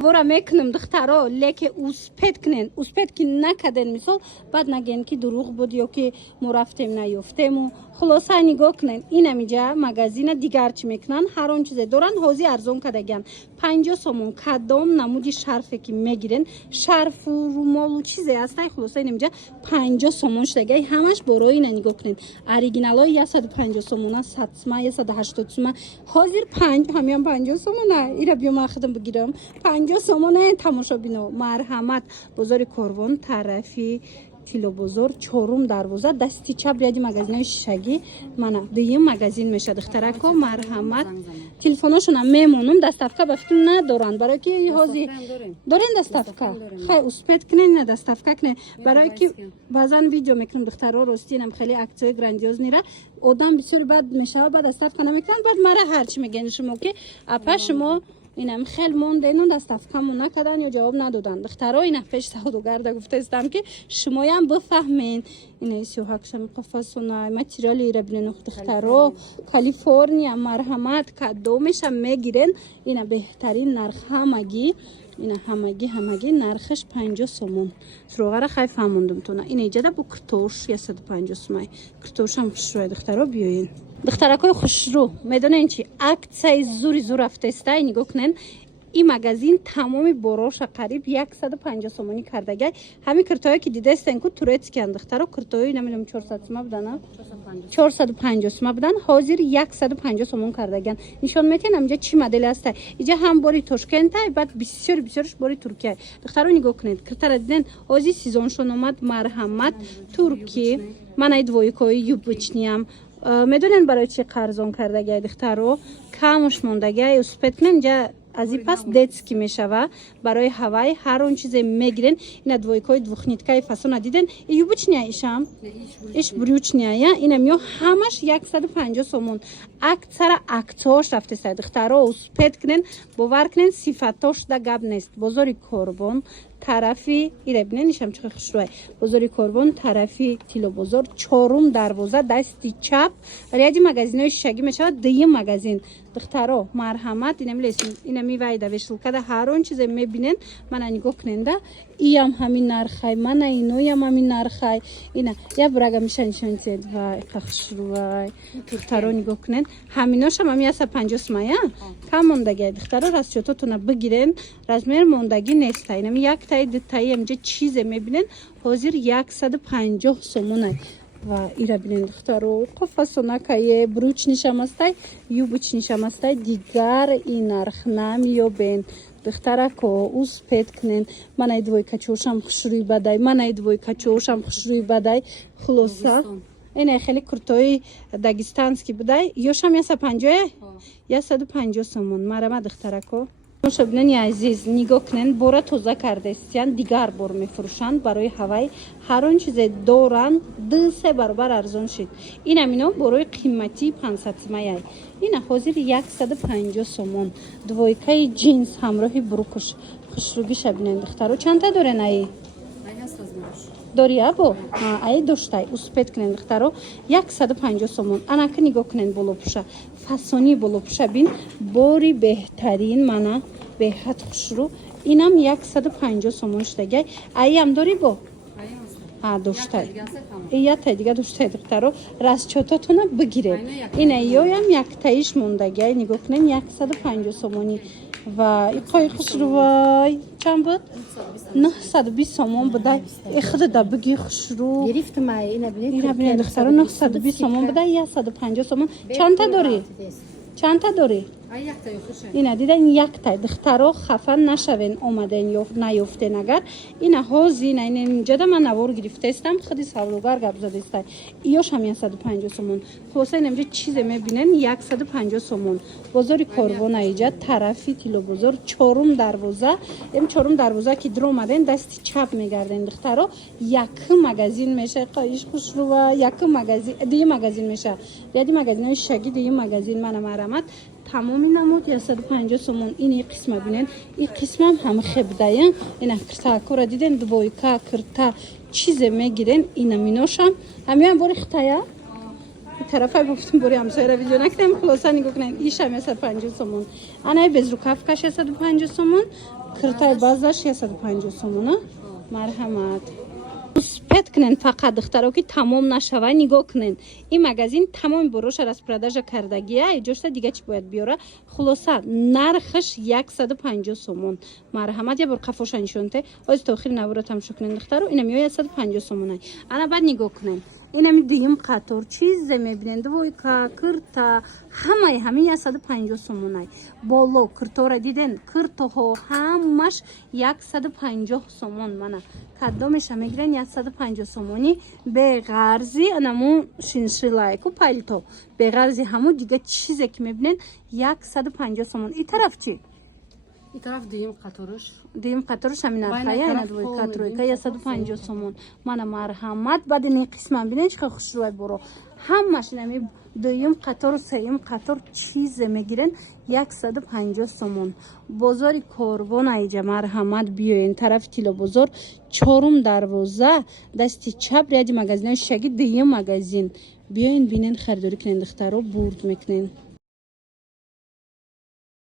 вора мекунем духтаро леке успет кунен успет ки накаден мисол баъд наген ки дуруғ буд ё ки мо рафтем наёфтему хулоса нигоҳ кунен инамиҷа магазина дигар чӣ мекунанд ҳар он чизе доранд ҳозир арзон кардагианд 50 сомон кадом намуди шарфе ки мегирен шарфу румолу чизе ҳастай хулоса инамиҷа 50 сомон шудагай ҳамаш борои ина нигоҳ кунен оригиналои 150 сомона 100 сума 180 сума ҳозир 5 ҳамиам 50 сомона ира биё ман худам бигирам 50 сомона тамошобино марҳамат бозори Корвон тарафи Тилобозор чорум дарвоза дасти чап ряди магазинои шишагӣ мана дуюм магазин меша духтарако марҳамат телефоношона мемонум доставка ба фикр надоранд барое ки ҳозир дорен доставка хай успет кунен на доставка кунен барое ки баъзан видео мекунем духтаро рости инам хеле аксияи грандиознира одам бисёр бад мешава ба доставка намекунанд баъд мара ҳарчи мегӯянд шумо ки апа шумо инам хел мондену доставкамон накардан ё ҷавоб надоданд духтаро ина пеш савдогарда гуфтаистам ки шумоям бифаҳмед ина 38 шами қафасона материали ира бинен духтаро Калифорния марҳамат кадомеша мегирен ина беҳтарин нарх ҳамагӣ ина ҳамагӣ нархаш 50 сомон суроғара хай фаҳмондум тона ина иҷада бу картош 150 сомай картошам хушрӯй духтаро биёин духтаракои хушрӯ медонен чи аксияи зури зур рафтаистай нигоҳ кунен این مگزین تمامی باراش قریب 150 سومانی کردگی همین کرتایی که دیدستن که تورت کندخترا کرتایی نمیدونم 400 سوم بدن 450 سوم بدن حاضر 150 سومون کردگن نشون میتین اینجا چی مدل است اینجا هم باری تاشکند بعد بسیارش باری ترکیه دخترا نگاه کنید کرتara دیدن حاضر سیزونشون اومد مرحمت ترکیه من اید وایکای یوبچنیم میدونن برای چی قرضون کردگی دخترا کمش موندگی اسپت نمیجا از این پس детский میشوه برای هوای هر اون چیز میگیرن اینا دویکای двухниткаи фасон دیدن юбочная ایشم ایش брючная اینا میو همش 150 сомон акцара актош рафте сай духтаро успет кинен бовар кинен сифатош да гап нест бозори Корвон тарафи ира бинен ишам чӣ хушрӯй бозори Корвон тарафи Тилобозор чорум дарвоза дасти чап ряди магазинои шишагӣ мешавад дуюм магазин духтаро марҳамат ина милесин ина мивайда вешилкада ҳар он чизе мебинен мана нигоҳ куненда иям ҳамин нархай мана иноям ҳамин нархай ина я бурага мишанишонсед вай хушрӯй духтаро нигоҳ кунен ҳаминошам ҳами 150 сомая кам мондагия духтаро расчётотона бигирен размер мондагӣ неста инами яктаи дутаи амҷа чизе мебинен ҳозир 150 сомонай ва ира бинен духтаро қофасонакае бручнишам астай юбочнишам астай дигар ин нарх намеёбен духтарако успет кунен манай двой качошам хушрӯй бадай манай двой качошам хушрӯй бадай хулоса ина хеле куртои дагестанский будай ёшам 150 сомон марама духтарако шобинани азиз нигоҳ кунен бора тоза кардастиян дигар бор мефурӯшанд барои ҳавай ҳар он чизе доранд 2-3 баробар арзон шид ин амино борои қимати 500 сомаяй ина ҳозир 150 сомон двойкаи джинс ҳамроҳи брукуш хушрӯгӣ шабинен духтаро чанда дорен аи дори або ай доштай успет кунен духтаро 150 сомон анака нигоҳ кунен болопуша фасони болопуша бин бори беҳтарин мана беҳад хушрӯ инам 150 сомон шудагай айам дори бо доштай ятай дига доштай духтаро расчётотона бигиред ина ёям яктаиш мондагай нигоҳ кунен 150 сомони ва иқои хушрӯвай чанд буд 920 сомон будай ихуда да биги хушрӯ гирифтмай ина бинен духтаро 920 сомон будай 150 сомон чанта дори ина дидан яктай духтаро хафа нашавен омаден ё наёфтен агар ина ҳози ина инҷада ман навор гирифтаистам худи савдогар гап задаистай ёшам 150 сомон хулоса инамҷа чизе мебинен 150 сомон бозори Корвон аиҷа тарафи Тилобозор чорум дарвоза ки dur омаден дасти чап мегарден духтаро якм магазин меша қоиш хушрӯва якм магазин дуюм магазин меша яди магазинои шишагӣ дуюм магазин мана марамат тамоми намуд 150 сомон ини қисма бинен и қисмам ҳам хебдаен ина киртакора диден двойка кирта чизе мегирен ина миношам ҳамиам бори хитая طرفای گفتیم بریم همسایه ویدیو نکنیم خلاصا نگاه کنین این شم 150 سومون انا bez rukavkaش 150 سومون کرتای بازش 150 سومون مرحمت سپید کنین فقط دخترها که تمام نشوه نگاه کنین این مگزین تمام بروش از پراداژ کردگیه ایجاشت دیگه چی باید بیاره خلاصا نرخش 150 سومون مرحمت یا بر قفوش نشونته از تاخیر نورت هم شکنین دخترها اینم یا 150 سومونه انا بعد نگاه کنین اینم دیم قطور چیز میبینند وای که کرتا همه 150 سومونه بالو کرتورا دیدن کرتو همش 150 سومون منه کدومش میگیرن 150 سومونی به غرضی انمو شینشیلای کو پالتو به غرضی همون دیگه چیزی که میبینن 150 سومون این طرف چی این طرف دیم قطورش همین نرخه ندوی قطوری که 150 سومون من مرحمت بعد این قسم ببینین چه خوش روی برو همش نمی دویم قطور و سوم قطور چیز میگیرن 150 سومون بازار کاروان ایجا مرحمت بیاین طرف تیلا بازار چهارم دروازه دست چپ ریادی مگزین شگی دویم مگزین بیاین بینین خریداری کنین دخترها برد میکنین